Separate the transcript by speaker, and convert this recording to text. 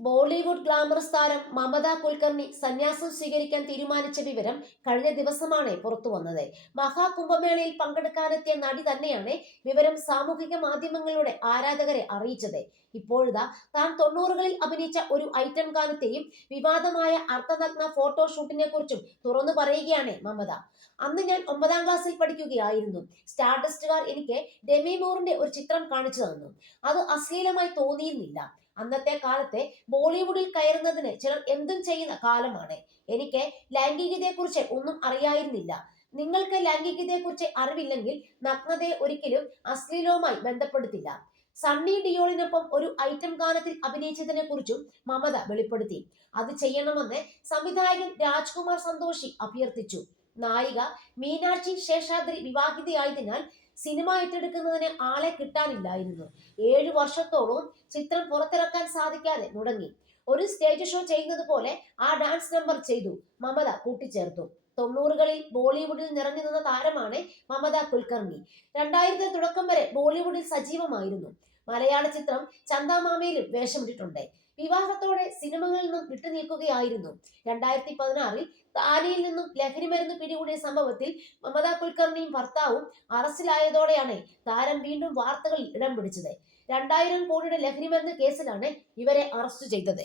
Speaker 1: Bollywood glamorous താരം മമത കുൽക്കർണി സന്യാസം സ്വീകരിക്കാൻ തീരുമാനിച്ച വിവരം കഴിഞ്ഞ ദിവസമാണ് പുറത്തു വന്നത്. മഹാകുംഭമേളയിൽ പങ്കെടുക്കാനെത്തിയ നടി തന്നെയാണ് വിവരം സാമൂഹിക മാധ്യമങ്ങളിലൂടെ ആരാധകരെ അറിയിച്ചത്. ഇപ്പോഴിതാ താൻ തൊണ്ണൂറുകളിൽ അഭിനയിച്ച ഒരു ഐറ്റം ഗാനത്തെയും വിവാദമായ അർത്ഥനഗ്ന ഫോട്ടോഷൂട്ടിനെ കുറിച്ചും തുറന്നു പറയുകയാണ് മമത. അന്ന് ഞാൻ ഒമ്പതാം ക്ലാസ്സിൽ പഠിക്കുകയായിരുന്നു. സ്റ്റാർഡസ്റ്റുകാർ എനിക്ക് ഡെമി മൂറിന്റെ ഒരു ചിത്രം കാണിച്ചു തന്നു. അത് അശ്ലീലമായി തോന്നിയിരുന്നില്ല. അന്നത്തെ കാലത്തെ ബോളിവുഡിൽ കയറുന്നതിന് ചിലർ എന്തും ചെയ്യുന്ന കാലമാണ്. എനിക്ക് ലൈംഗികതയെക്കുറിച്ച് ഒന്നും അറിയായിരുന്നില്ല. നിങ്ങൾക്ക് ലൈംഗികതയെക്കുറിച്ച് അറിവില്ലെങ്കിൽ നഗ്നതയെ ഒരിക്കലും അശ്ലീലവുമായി ബന്ധപ്പെടുത്തില്ല. സണ്ണി ഡിയോളിനൊപ്പം ഒരു ഐറ്റം ഗാനത്തിൽ അഭിനയിച്ചതിനെ കുറിച്ചും മമത വെളിപ്പെടുത്തി. അത് ചെയ്യണമെന്ന് സംവിധായകൻ രാജ്കുമാർ സന്തോഷി അഭ്യർത്ഥിച്ചു. നായിക മീനാക്ഷി ശേഷാദ്രി വിവാഹിതയായതിനാൽ സിനിമ ഏറ്റെടുക്കുന്നതിന് ആളെ കിട്ടാനില്ലായിരുന്നു. ഏഴു വർഷത്തോളം ചിത്രം പുറത്തിറക്കാൻ സാധിക്കാതെ മുടങ്ങി. ഒരു സ്റ്റേജ് ഷോ ചെയ്യുന്നത് പോലെ ആ ഡാൻസ് നമ്പർ ചെയ്തു. മമത കൂട്ടിച്ചേർത്തു. തൊണ്ണൂറുകളിൽ ബോളിവുഡിൽ നിറഞ്ഞു നിന്ന താരമാണ് മമത കുൽക്കർണി. രണ്ടായിരത്തി തുടക്കം വരെ ബോളിവുഡിൽ സജീവമായിരുന്നു. മലയാള ചിത്രം ചന്ദാമാമയിലും വേഷമിട്ടിട്ടുണ്ട്. വിവാഹത്തോടെ സിനിമകളിൽ നിന്നും വിട്ടുനിൽക്കുകയായിരുന്നു രണ്ടായിരത്തി പതിനാറിൽ താനെയിൽ നിന്നും ലഹരി മരുന്ന് പിടികൂടിയ സംഭവത്തിൽ മമത കുൽക്കർണിയും ഭർത്താവും അറസ്റ്റിലായതോടെയാണ് താരം വീണ്ടും വാർത്തകളിൽ ഇടം പിടിച്ചത്. രണ്ടായിരം കോടിയുടെ ലഹരിമരുന്ന് കേസിലാണ് ഇവരെ അറസ്റ്റ് ചെയ്തത്.